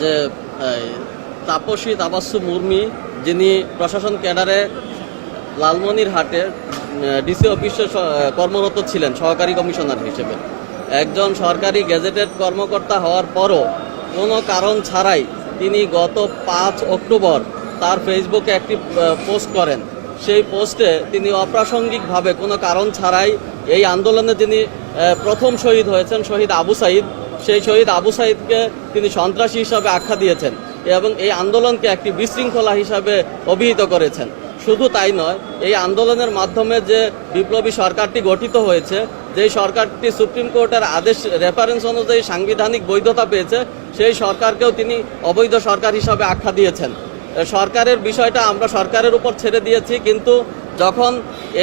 যে তাপসী তাবাস্সু মুর্মি যিনি প্রশাসন ক্যাডারে লালমনিরহাটে ডিসি অফিসে কর্মরত ছিলেন সহকারী কমিশনার হিসেবে। একজন সরকারি গেজেটেড কর্মকর্তা হওয়ার পরও কোনো কারণ ছাড়াই তিনি গত পাঁচ অক্টোবর তার ফেসবুকে একটি পোস্ট করেন। সেই পোস্টে তিনি অপ্রাসঙ্গিকভাবে কোনো কারণ ছাড়াই এই আন্দোলনে আহ, প্রথম শহীদ হয়েছেন শহীদ আবু সাইদ সেই শহীদ আবু সাইদকে তিনি সন্ত্রাসী হিসাবে আখ্যা দিয়েছেন এবং এই আন্দোলনকে একটি বিশৃঙ্খলা হিসাবে অভিহিত করেছেন। শুধু তাই নয়, এই আন্দোলনের মাধ্যমে যে বিপ্লবী সরকারটি গঠিত হয়েছে, যেই সরকারটি সুপ্রিম কোর্টের আদেশ রেফারেন্স অনুযায়ী সাংবিধানিক বৈধতা পেয়েছে, সেই সরকারকেও তিনি অবৈধ সরকার হিসাবে আখ্যা দিয়েছেন। সরকারের বিষয়টা আমরা সরকারের উপর ছেড়ে দিয়েছি, কিন্তু যখন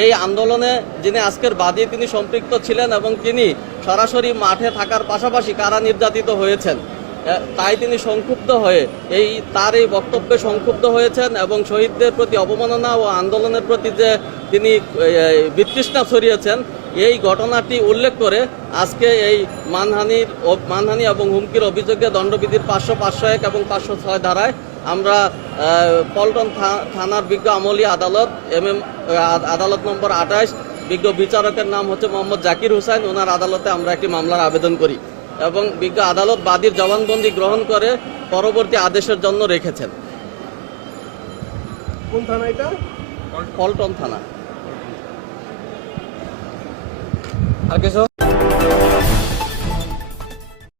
এই আন্দোলনে যিনি আজকের বাদী, তিনি সম্পৃক্ত ছিলেন এবং তিনি সরাসরি মাঠে থাকার পাশাপাশি কারা নির্যাতিত হয়েছেন তাই তিনি সংক্ষুব্ধ হয়ে এই, তার এই বক্তব্যে সংক্ষুব্ধ হয়েছেন এবং শহীদদের প্রতি অবমাননা ও আন্দোলনের প্রতি যে তিনি বিতৃষ্ণা ছড়িয়েছেন, এই ঘটনাটি উল্লেখ করে আজকে এই মানহানির মানহানি এবং হুমকির অভিযোগে দণ্ডবিধির পাঁচশো পাঁচশো এক এবং পাঁচশো ছয় ধারায় আমরা পল্টন থা- থানার বিজ্ঞ আমলি আদালত এম এম আদালত নম্বর আঠাশ বিজ্ঞ বিচারকের নাম হচ্ছে মোহাম্মদ জাকির হুসাইন ওনার আদালতে আমরা একটি মামলার আবেদন করি এবং বিজ্ঞ আদালত বাদীর জবানবন্দি গ্রহণ করে পরবর্তী আদেশের জন্য রেখেছেন। কোন থানা এটা? পল্টন থানা। আর কিছু